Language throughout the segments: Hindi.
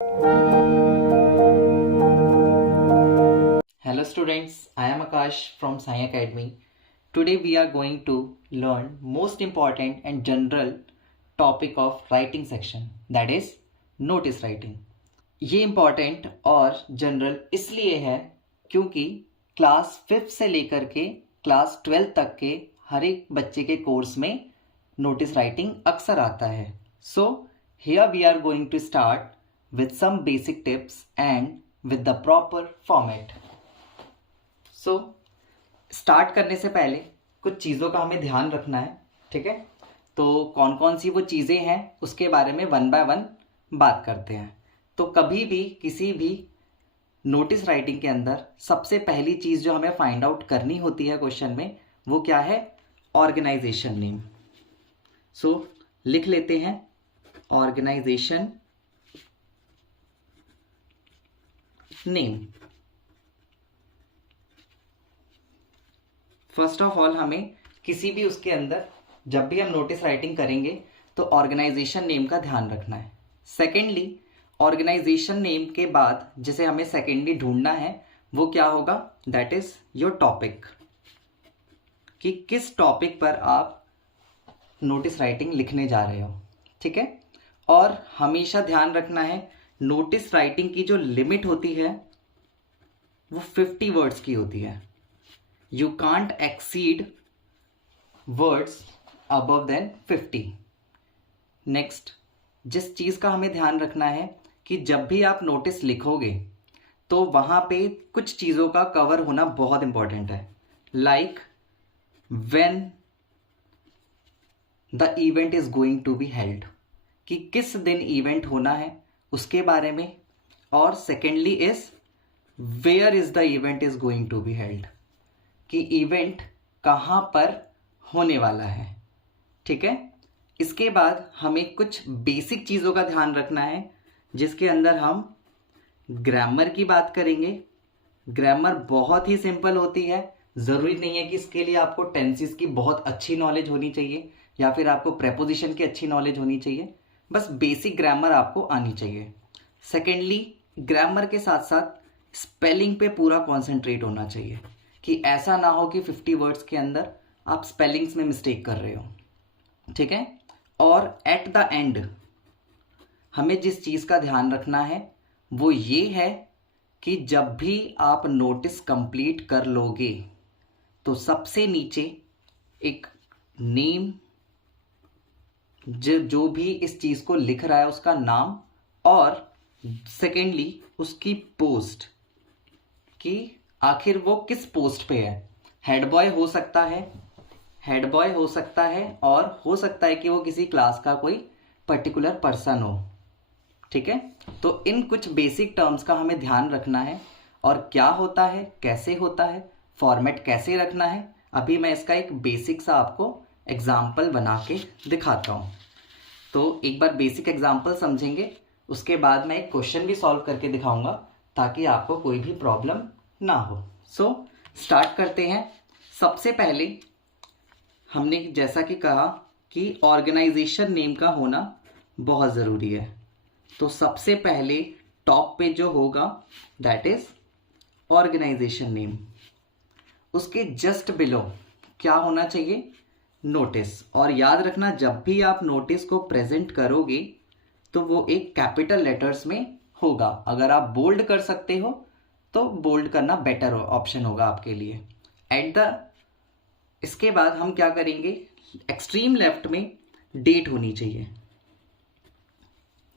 Hello students, I am Akash from Sai Academy. Today we are going to learn most important and general topic of writing section, that is notice writing. ये important और general इसलिए है क्योंकि क्लास 5th से लेकर के क्लास 12th तक के हर एक बच्चे के कोर्स में नोटिस राइटिंग अक्सर आता है. So here we are going to start with some basic tips and with the proper format. So start करने से पहले कुछ चीज़ों का हमें ध्यान रखना है, ठीक है. तो कौन कौन सी वो चीज़ें हैं उसके बारे में वन बाय वन बात करते हैं. तो कभी भी किसी भी नोटिस राइटिंग के अंदर सबसे पहली चीज़ जो हमें फाइंड आउट करनी होती है क्वेश्चन में, वो क्या है? Organisation name. सो लिख लेते हैं organization name. First of all हमें किसी भी उसके अंदर जब भी हम नोटिस राइटिंग करेंगे तो ऑर्गेनाइजेशन नेम का ध्यान रखना है. सेकेंडली ऑर्गेनाइजेशन नेम के बाद जिसे हमें सेकेंडली ढूंढना है वो क्या होगा? दैट इज योर टॉपिक, कि किस टॉपिक पर आप नोटिस राइटिंग लिखने जा रहे हो, ठीक है. और हमेशा ध्यान रखना है नोटिस राइटिंग की जो लिमिट होती है वो 50 वर्ड्स की होती है. You can't exceed words above than 50. Next, जिस चीज़ का हमें ध्यान रखना है कि जब भी आप नोटिस लिखोगे तो वहाँ पे कुछ चीज़ों का कवर होना बहुत इंपॉर्टेंट है. Like when the event is going to be held, कि किस दिन इवेंट होना है उसके बारे में. और secondly is where is the event is going to be held, कि इवेंट कहाँ पर होने वाला है, ठीक है. इसके बाद हमें कुछ बेसिक चीज़ों का ध्यान रखना है जिसके अंदर हम ग्रामर की बात करेंगे. ग्रामर बहुत ही सिंपल होती है. ज़रूरी नहीं है कि इसके लिए आपको टेंसेस की बहुत अच्छी नॉलेज होनी चाहिए या फिर आपको प्रेपोजिशन की अच्छी नॉलेज होनी चाहिए. बस बेसिक ग्रामर आपको आनी चाहिए. सेकेंडली ग्रामर के साथ साथ स्पेलिंग पे पूरा कॉन्सेंट्रेट होना चाहिए, कि ऐसा ना हो कि 50 वर्ड्स के अंदर आप स्पेलिंग्स में मिस्टेक कर रहे हो, ठीक है. और एट द एंड हमें जिस चीज़ का ध्यान रखना है वो ये है कि जब भी आप नोटिस कंप्लीट कर लोगे तो सबसे नीचे एक नेम, जो भी इस चीज़ को लिख रहा है उसका नाम, और सेकेंडली उसकी पोस्ट, कि आखिर वो किस पोस्ट पे है. हेड बॉय हो सकता है, हेड बॉय हो सकता है, और हो सकता है कि वो किसी क्लास का कोई पर्टिकुलर पर्सन हो, ठीक है. तो इन कुछ बेसिक टर्म्स का हमें ध्यान रखना है. और क्या होता है, कैसे होता है, फॉर्मेट कैसे रखना है, अभी मैं इसका एक बेसिक सा आपको एग्जाम्पल बना के दिखाता हूँ. तो एक बार बेसिक एग्जाम्पल समझेंगे, उसके बाद मैं एक क्वेश्चन भी सॉल्व करके दिखाऊंगा ताकि आपको कोई भी प्रॉब्लम ना हो. सो स्टार्ट करते हैं. सबसे पहले हमने जैसा कि कहा कि ऑर्गेनाइजेशन नेम का होना बहुत ज़रूरी है. तो सबसे पहले टॉप पे जो होगा दैट इज ऑर्गेनाइजेशन नेम. उसके जस्ट बिलो क्या होना चाहिए? नोटिस. और याद रखना जब भी आप नोटिस को प्रेजेंट करोगे तो वो एक कैपिटल लेटर्स में होगा. अगर आप बोल्ड कर सकते हो तो बोल्ड करना बेटर ऑप्शन होगा आपके लिए. इसके बाद हम क्या करेंगे, एक्सट्रीम लेफ्ट में डेट होनी चाहिए,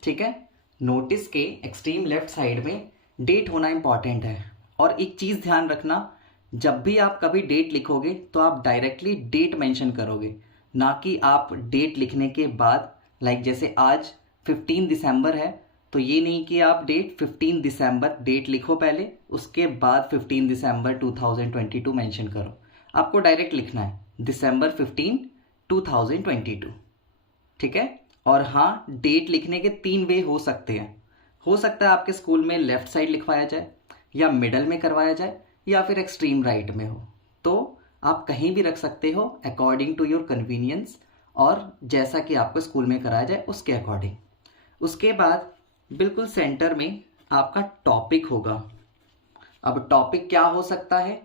ठीक है. नोटिस के एक्सट्रीम लेफ्ट साइड में डेट होना इंपॉर्टेंट है. और एक चीज़ ध्यान रखना, जब भी आप कभी डेट लिखोगे तो आप डायरेक्टली डेट मेंशन करोगे, ना कि आप डेट लिखने के बाद, लाइक जैसे आज 15 दिसंबर है तो ये नहीं कि आप डेट 15 दिसंबर डेट लिखो पहले, उसके बाद 15 दिसंबर 2022 मेंशन करो. आपको डायरेक्ट लिखना है दिसंबर 15 2022, ठीक है. और हाँ, डेट लिखने के 3 वे हो सकते हैं. हो सकता है आपके स्कूल में लेफ्ट साइड लिखवाया जाए, या मिडल में करवाया जाए, या फिर एक्सट्रीम राइट में हो. तो आप कहीं भी रख सकते हो अकॉर्डिंग टू योर कन्वीनियंस, और जैसा कि आपको स्कूल में कराया जाए उसके अकॉर्डिंग. उसके बाद बिल्कुल सेंटर में आपका टॉपिक होगा। अब टॉपिक क्या हो सकता है,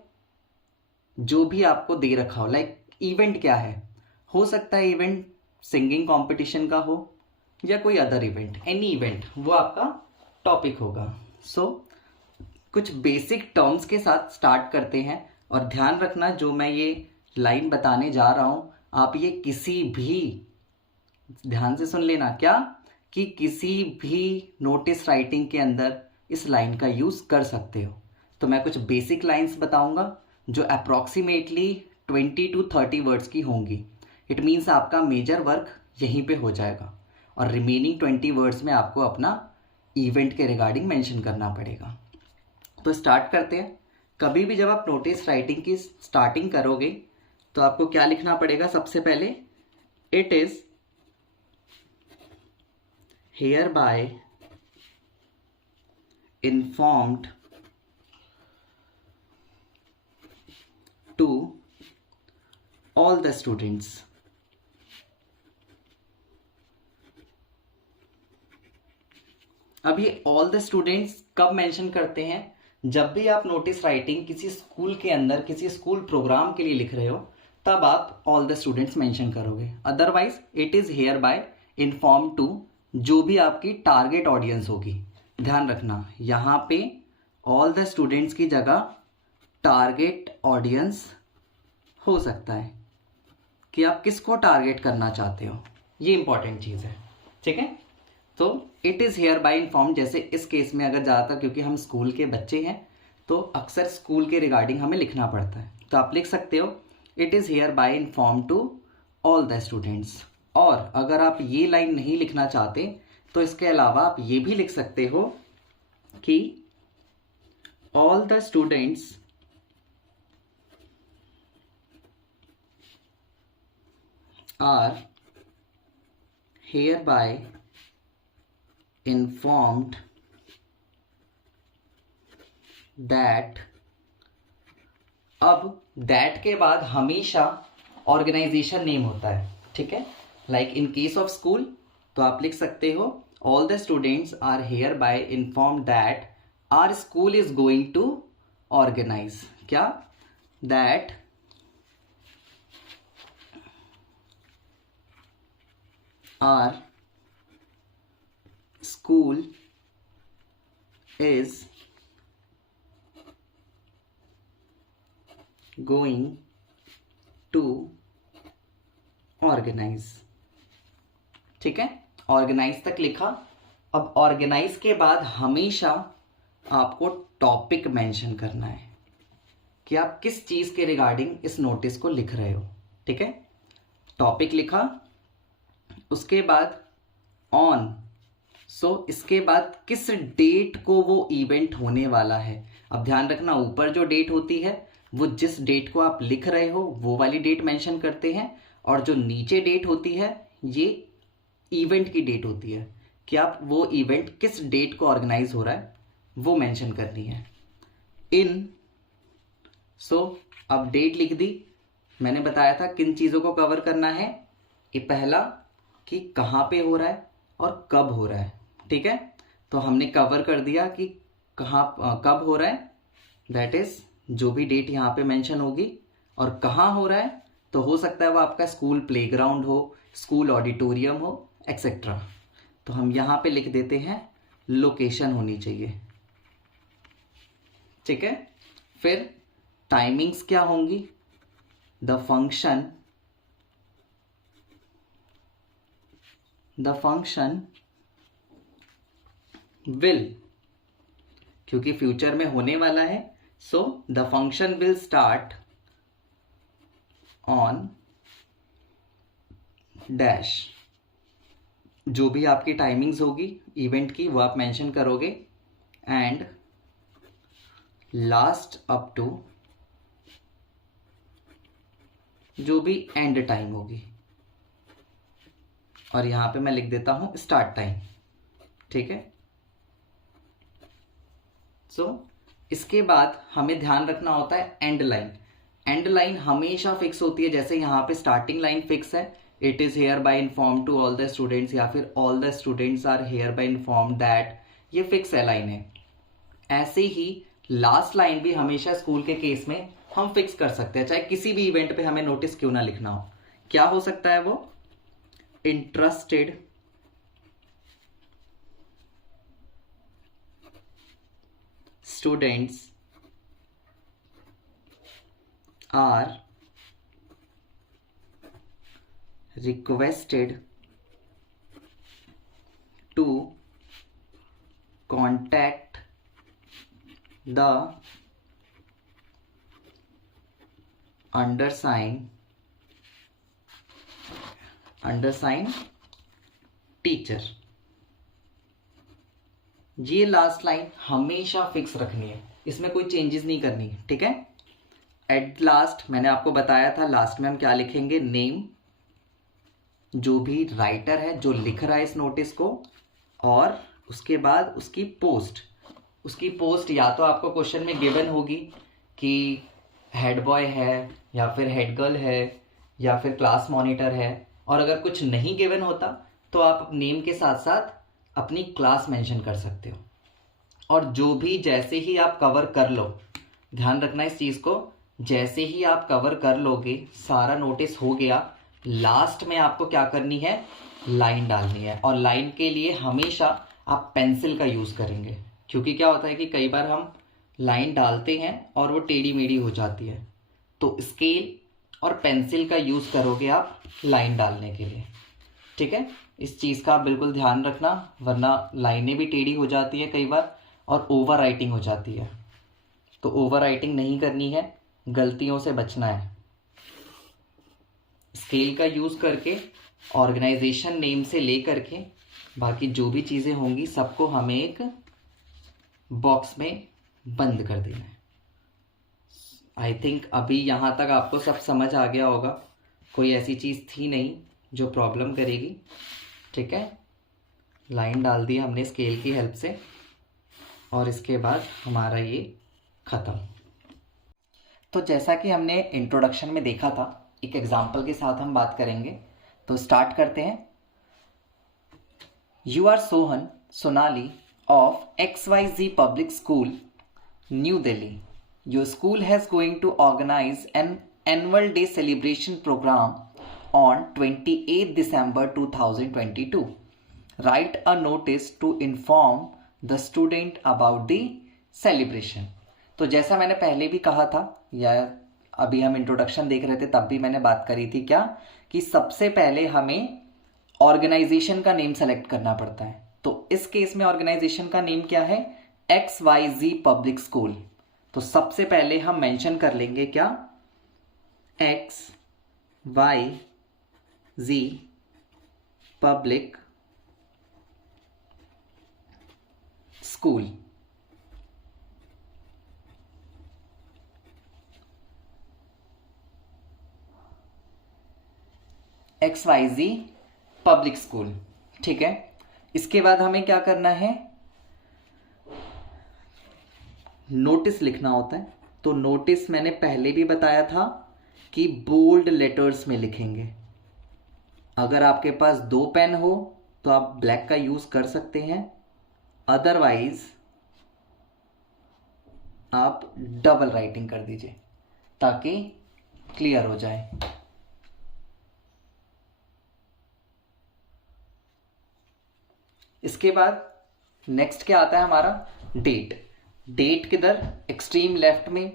जो भी आपको दे रखा हो, लाइक इवेंट क्या है, हो सकता है इवेंट सिंगिंग कंपटीशन का हो या कोई अदर इवेंट, एनी इवेंट, वो आपका टॉपिक होगा। सो कुछ बेसिक टर्म्स के साथ स्टार्ट करते हैं, और ध्यान रखना जो मैं ये लाइन बताने जा रहा हूं, आप ये किसी भी, ध्यान से सुन लेना, क्या कि किसी भी नोटिस राइटिंग के अंदर इस लाइन का यूज कर सकते हो। तो मैं कुछ बेसिक लाइंस बताऊंगा जो अप्रॉक्सीमेटली 20 to 30 वर्ड्स की होंगी। इट मीन्स आपका मेजर वर्क यहीं पे हो जाएगा, और रिमेनिंग 20 वर्ड्स में आपको अपना इवेंट के रिगार्डिंग मेंशन करना पड़ेगा। तो स्टार्ट करते हैं। कभी भी जब आप नोटिस राइटिंग की स्टार्टिंग करोगे तो आपको क्या लिखना पड़ेगा, सबसे पहले it is hereby informed to all the students। अब ये ऑल द स्टूडेंट्स कब मेंशन करते हैं, जब भी आप नोटिस राइटिंग किसी स्कूल के अंदर किसी स्कूल प्रोग्राम के लिए लिख रहे हो, तब आप ऑल द स्टूडेंट्स मेंशन करोगे। Otherwise it is hereby inform to, जो भी आपकी टारगेट ऑडियंस होगी। ध्यान रखना यहाँ पे ऑल द स्टूडेंट्स की जगह टारगेट ऑडियंस हो सकता है, कि आप किसको टारगेट करना चाहते हो, ये इंपॉर्टेंट चीज़ है। ठीक है, तो it is hereby inform, जैसे इस केस में अगर ज़्यादातर क्योंकि हम स्कूल के बच्चे हैं तो अक्सर स्कूल के रिगार्डिंग हमें लिखना पड़ता है, तो आप लिख सकते हो it is hereby inform to all the students. और अगर आप ये लाइन नहीं लिखना चाहते तो इसके अलावा आप ये भी लिख सकते हो कि all the students are hereby informed that. अब दैट के बाद हमेशा ऑर्गेनाइजेशन नेम होता है। ठीक है, like in case of school तो आप लिख सकते हो all the students are hereby inform that our school is going to organise, क्या, that our school is going to organise. ठीक है, ऑर्गेनाइज तक लिखा। अब ऑर्गेनाइज के बाद हमेशा आपको टॉपिक मेंशन करना है कि आप किस चीज के रिगार्डिंग इस नोटिस को लिख रहे हो। ठीक है, टॉपिक लिखा, उसके बाद ऑन, सो इसके बाद किस डेट को वो इवेंट होने वाला है। अब ध्यान रखना ऊपर जो डेट होती है वो जिस डेट को आप लिख रहे हो वो वाली डेट मेंशन करते हैं, और जो नीचे डेट होती है ये इवेंट की डेट होती है, कि आप वो इवेंट किस डेट को ऑर्गेनाइज हो रहा है वो मेंशन करनी है। इन, सो अब डेट लिख दी। मैंने बताया था किन चीज़ों को कवर करना है, ये पहला कि कहाँ पे हो रहा है और कब हो रहा है। ठीक है, तो हमने कवर कर दिया कि कहाँ कब हो रहा है, दैट इज जो भी डेट यहाँ पे मेंशन होगी, और कहाँ हो रहा है तो हो सकता है वो आपका स्कूल प्लेग्राउंड हो, स्कूल ऑडिटोरियम हो, एक्सेट्रा। तो हम यहाँ पे लिख देते हैं लोकेशन होनी चाहिए। ठीक है, फिर टाइमिंग्स क्या होंगी, द फंक्शन विल, क्योंकि फ्यूचर में होने वाला है, so the function will start on dash. जो भी आपकी टाइमिंग्स होगी इवेंट की वो आप मेंशन करोगे, एंड लास्ट अप टू जो भी एंड टाइम होगी, और यहां पे मैं लिख देता हूं स्टार्ट टाइम। ठीक है, सो इसके बाद हमें ध्यान रखना होता है एंड लाइन। एंड लाइन हमेशा फिक्स होती है, जैसे यहाँ पे स्टार्टिंग लाइन फिक्स है, it is hereby inform to all the students, या फिर all the students are hereby inform that, ये फिक्स लाइन है। ऐसे ही लास्ट लाइन भी हमेशा स्कूल के केस में हम फिक्स कर सकते हैं, चाहे किसी भी इवेंट पे हमें नोटिस क्यों ना लिखना हो। क्या हो सकता है वो? Interested students are requested to contact the undersigned teacher. ये लास्ट लाइन हमेशा फिक्स रखनी है, इसमें कोई चेंजेस नहीं करनी है, ठीक है। एट लास्ट मैंने आपको बताया था लास्ट में हम क्या लिखेंगे, नेम, जो भी राइटर है जो लिख रहा है इस नोटिस को, और उसके बाद उसकी पोस्ट। उसकी पोस्ट या तो आपको क्वेश्चन में गिवन होगी कि हेड बॉय है या फिर हेड गर्ल है या फिर क्लास मॉनिटर है, और अगर कुछ नहीं गिवन होता तो आप नेम के साथ साथ अपनी क्लास मेंशन कर सकते हो। और जो भी जैसे ही आप कवर कर लो, ध्यान रखना इस चीज़ को, जैसे ही आप कवर कर लोगे, सारा नोटिस हो गया, लास्ट में आपको क्या करनी है, लाइन डालनी है। और लाइन के लिए हमेशा आप पेंसिल का यूज़ करेंगे, क्योंकि क्या होता है कि कई बार हम लाइन डालते हैं और वो टेढ़ी मेढ़ी हो जाती है, तो स्केल और पेंसिल का यूज़ करोगे आप लाइन डालने के लिए, ठीक है। इस चीज़ का आप बिल्कुल ध्यान रखना, वरना लाइनें भी टेढ़ी हो जाती है कई बार और ओवर राइटिंग हो जाती है। तो ओवर राइटिंग नहीं करनी है, गलतियों से बचना है। स्केल का यूज़ करके ऑर्गेनाइजेशन नेम से ले करके बाकी जो भी चीज़ें होंगी सबको हमें एक बॉक्स में बंद कर देना है। आई थिंक अभी यहाँ तक आपको सब समझ आ गया होगा, कोई ऐसी चीज़ थी नहीं जो प्रॉब्लम करेगी, ठीक है। लाइन डाल दी हमने स्केल की हेल्प से, और इसके बाद हमारा ये ख़त्म। तो जैसा कि हमने इंट्रोडक्शन में देखा था, एक एग्जाम्पल के साथ हम बात करेंगे, तो स्टार्ट करते हैं। You are Sohan Sonali of XYZ public school, New Delhi. Your school has going to organize an annual day celebration program on 28 December 2022. Write a notice to inform the student about the celebration. तो जैसा मैंने पहले भी कहा था, या अभी हम इंट्रोडक्शन देख रहे थे तब भी मैंने बात करी थी, क्या कि सबसे पहले हमें ऑर्गेनाइजेशन का नेम सेलेक्ट करना पड़ता है। तो इस केस में ऑर्गेनाइजेशन का नेम क्या है, XYZ पब्लिक स्कूल। तो सबसे पहले हम मेंशन कर लेंगे क्या, XYZ public school. XYZ public school, ठीक है। इसके बाद हमें क्या करना है, नोटिस लिखना होता है। तो नोटिस मैंने पहले भी बताया था कि बोल्ड लेटर्स में लिखेंगे। अगर आपके पास 2 पेन हो तो आप ब्लैक का यूज़ कर सकते हैं, अदरवाइज आप डबल राइटिंग कर दीजिए ताकि क्लियर हो जाए। इसके बाद नेक्स्ट क्या आता है हमारा, डेट। डेट किधर, एक्सट्रीम लेफ्ट में,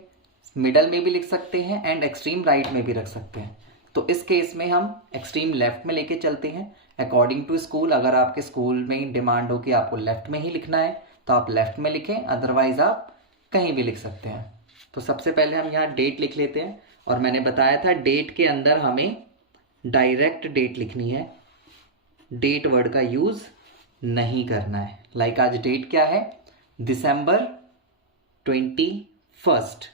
मिडल में भी लिख सकते हैं एंड एक्सट्रीम राइट में भी रख सकते हैं। तो इस केस में हम एक्सट्रीम लेफ्ट में लेके चलते हैं अकॉर्डिंग टू स्कूल। अगर आपके स्कूल में डिमांड हो कि आपको लेफ्ट में ही लिखना है तो आप लेफ्ट में लिखें, अदरवाइज आप कहीं भी लिख सकते हैं। तो सबसे पहले हम यहाँ डेट लिख लेते हैं, और मैंने बताया था डेट के अंदर हमें डायरेक्ट डेट लिखनी है, डेट वर्ड का यूज़ नहीं करना है। लाइक आज डेट क्या है, December 21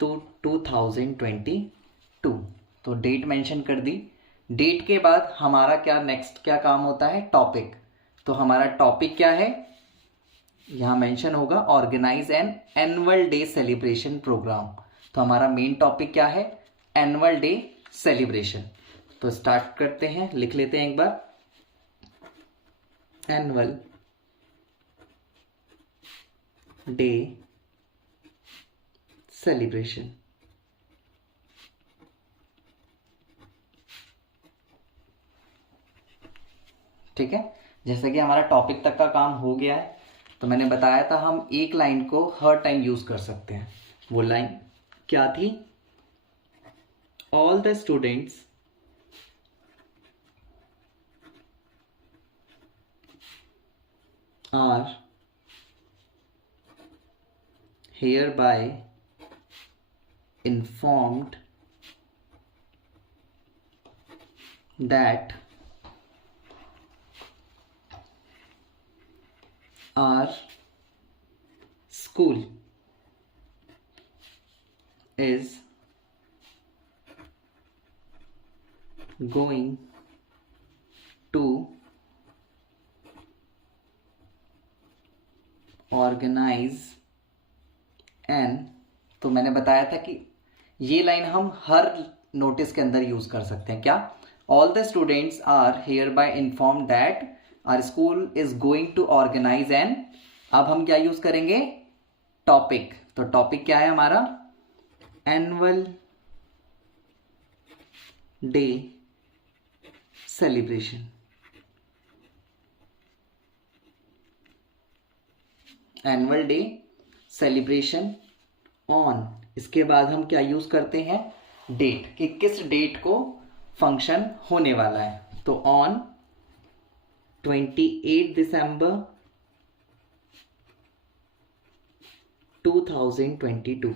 to 2022। तो डेट मेंशन कर दी। डेट के बाद हमारा क्या नेक्स्ट क्या काम होता है, टॉपिक। तो हमारा टॉपिक क्या है, यहाँ मेंशन होगा, organize an annual day celebration program. तो हमारा मेन टॉपिक क्या है, एनुअल डे सेलिब्रेशन। तो स्टार्ट करते हैं, लिख लेते हैं एक बार, एनुअल डे सेलिब्रेशन। ठीक है, जैसे कि हमारा टॉपिक तक का काम हो गया है, तो मैंने बताया था हम एक लाइन को हर टाइम यूज कर सकते हैं। वो लाइन क्या थी? All the students are hereby informed that our school is going to organize an. तो मैंने बताया था कि ये लाइन हम हर नोटिस के अंदर यूज कर सकते हैं। क्या? All the students are hereby inform that our school is going to organize an. अब हम क्या यूज करेंगे? टॉपिक। तो टॉपिक क्या है हमारा? Annual day celebration. Annual day celebration on. इसके बाद हम क्या यूज करते हैं? डेट, कि किस डेट को फंक्शन होने वाला है। तो ऑन 28 दिसंबर 2022।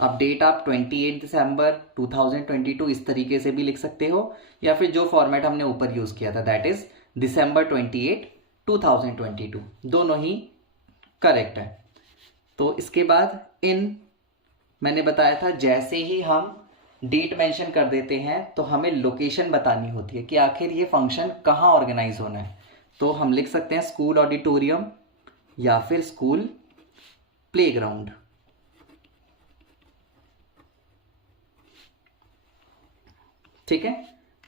अब डेट आप 28 दिसंबर 2022 इस तरीके से भी लिख सकते हो, या फिर जो फॉर्मेट हमने ऊपर यूज किया था, दैट इज दिसंबर 28 2022, दोनों ही करेक्ट है। तो इसके बाद इन मैंने बताया था, जैसे ही हम डेट मेंशन कर देते हैं तो हमें लोकेशन बतानी होती है कि आखिर ये फंक्शन कहाँ ऑर्गेनाइज होना है। तो हम लिख सकते हैं स्कूल ऑडिटोरियम या फिर स्कूल प्लेग्राउंड। ठीक है,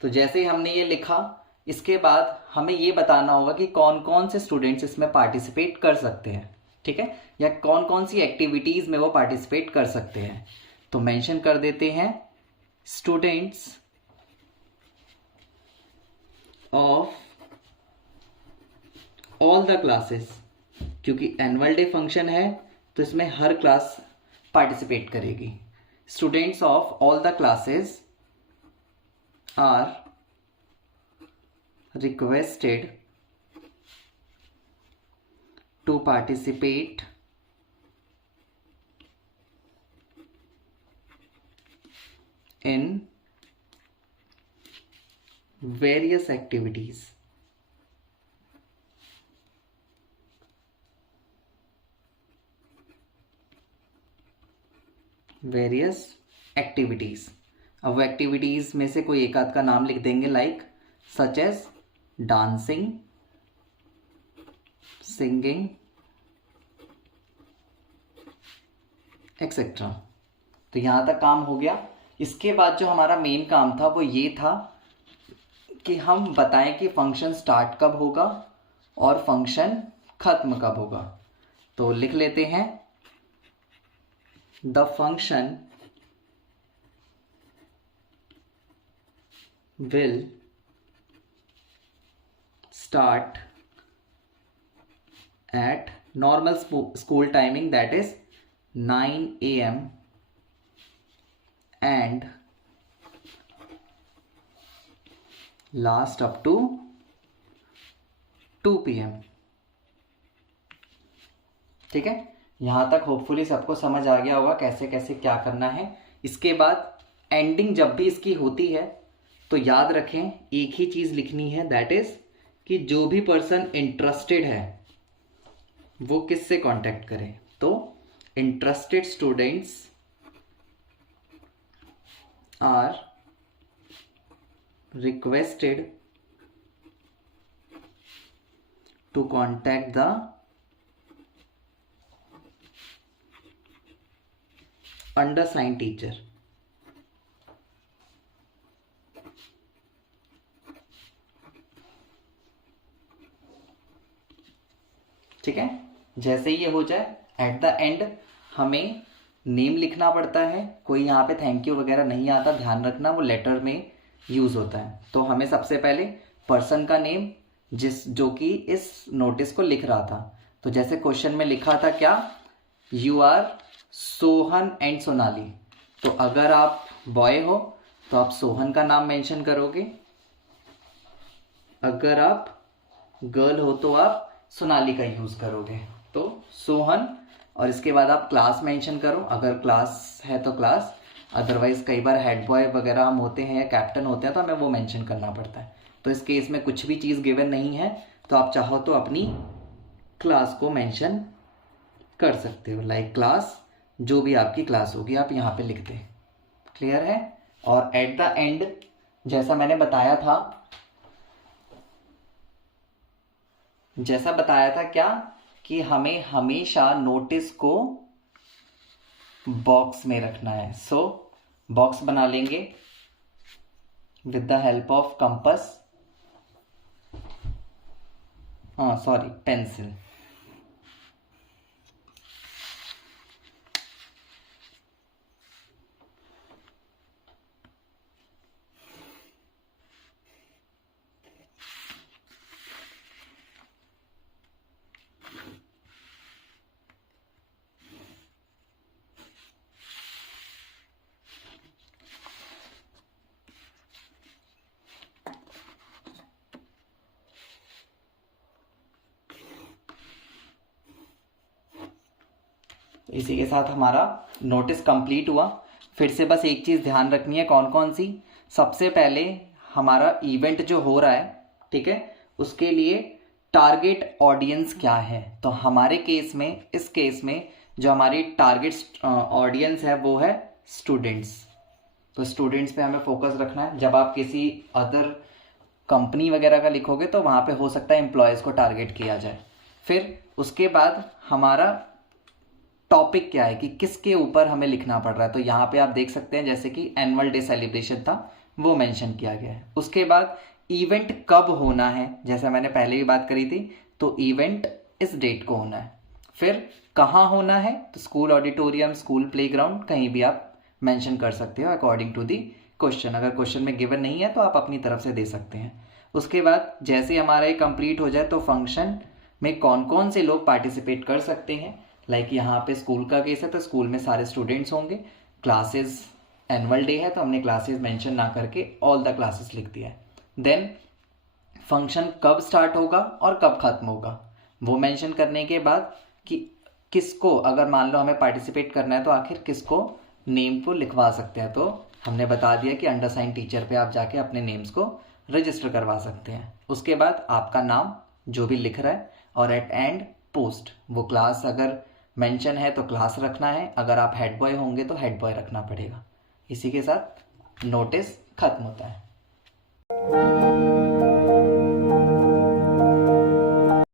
तो जैसे ही हमने ये लिखा, इसके बाद हमें ये बताना होगा कि कौन कौन से स्टूडेंट्स इसमें पार्टिसिपेट कर सकते हैं। ठीक है, या कौन कौन सी एक्टिविटीज में वो पार्टिसिपेट कर सकते हैं। तो मेंशन कर देते हैं students of all the classes, क्योंकि एनुअल डे फंक्शन है तो इसमें हर क्लास पार्टिसिपेट करेगी। Students of all the classes are requested to participate in various activities. Various activities. अब वो एक्टिविटीज में से कोई एक आध का नाम लिख देंगे, like such as dancing, singing etcetera. तो यहां तक काम हो गया। इसके बाद जो हमारा मेन काम था वो ये था कि हम बताएं कि फंक्शन स्टार्ट कब होगा और फंक्शन खत्म कब होगा। तो लिख लेते हैं, the function will start at normal school timing, that is 9 a.m. and last up to 2 p.m. ठीक है, यहां तक होपफुली सबको समझ आ गया होगा कैसे कैसे क्या करना है। इसके बाद एंडिंग जब भी इसकी होती है तो याद रखें एक ही चीज लिखनी है, दैट इज कि जो भी पर्सन इंटरेस्टेड है वो किससे कांटेक्ट करे। तो interested students are requested to contact the undersigned teacher. ठीक है। जैसे ही ये हो जाए, एट द एंड हमें नेम लिखना पड़ता है। कोई यहाँ पे थैंक यू वगैरह नहीं आता, ध्यान रखना, वो लेटर में यूज होता है। तो हमें सबसे पहले पर्सन का नेम, जो कि इस नोटिस को लिख रहा था। तो जैसे क्वेश्चन में लिखा था क्या, you are Sohan and Sonali. तो अगर आप बॉय हो तो आप सोहन का नाम मेंशन करोगे, अगर आप गर्ल हो तो आप सोनाली का यूज करोगे। तो सोहन, और इसके बाद आप क्लास मेंशन करो, अगर क्लास है तो क्लास, अदरवाइज कई बार हेड बॉय वगैरह हम होते हैं या कैप्टन होते हैं तो हमें वो मेंशन करना पड़ता है। तो इस केस में कुछ भी चीज़ गिवन नहीं है तो आप चाहो तो अपनी क्लास को मेंशन कर सकते हो, लाइक क्लास, जो भी आपकी क्लास होगी आप यहाँ पे लिख दें। क्लियर है। और एट द एंड जैसा मैंने बताया था क्या, कि हमें हमेशा नोटिस को बॉक्स में रखना है। सो बॉक्स बना लेंगे with the help of compass, pencil. इसी के साथ हमारा नोटिस कंप्लीट हुआ। फिर से बस एक चीज़ ध्यान रखनी है, कौन कौन सी। सबसे पहले हमारा इवेंट जो हो रहा है, ठीक है, उसके लिए टारगेट ऑडियंस क्या है। तो हमारे केस में, इस केस में जो हमारी टारगेट ऑडियंस है वो है स्टूडेंट्स। तो स्टूडेंट्स पे हमें फोकस रखना है। जब आप किसी अदर कंपनी वगैरह का लिखोगे तो वहाँ पे हो सकता है एम्प्लॉयज़ को टारगेट किया जाए। फिर उसके बाद हमारा टॉपिक क्या है कि किसके ऊपर हमें लिखना पड़ रहा है। तो यहाँ पे आप देख सकते हैं जैसे कि एनुअल डे सेलिब्रेशन था, वो मेंशन किया गया है। उसके बाद इवेंट कब होना है, जैसा मैंने पहले भी बात करी थी, तो इवेंट इस डेट को होना है। फिर कहाँ होना है, तो स्कूल ऑडिटोरियम, स्कूल प्लेग्राउंड, कहीं भी आप मेंशन कर सकते हो अकॉर्डिंग टू दी क्वेश्चन। अगर क्वेश्चन में गिवन नहीं है तो आप अपनी तरफ से दे सकते हैं। उसके बाद जैसे हमारा ये कंप्लीट हो जाए तो फंक्शन में कौन कौन से लोग पार्टिसिपेट कर सकते हैं। लाइक यहाँ पे स्कूल का केस है तो स्कूल में सारे स्टूडेंट्स होंगे। क्लासेस, एनुअल डे है तो हमने क्लासेस मेंशन ना करके ऑल द क्लासेस लिख दिया है। देन फंक्शन कब स्टार्ट होगा और कब खत्म होगा वो मेंशन करने के बाद कि किसको, अगर मान लो हमें पार्टिसिपेट करना है तो आखिर किसको नेम को लिखवा सकते हैं। तो हमने बता दिया कि अंडरसाइन टीचर पे आप जाके अपने नेम्स को रजिस्टर करवा सकते हैं। उसके बाद आपका नाम जो भी लिख रहा है, और एट एंड पोस्ट, वो क्लास अगर मेंशन है तो क्लास रखना है, अगर आप हेड बॉय होंगे तो हेड बॉय रखना पड़ेगा। इसी के साथ नोटिस खत्म होता है।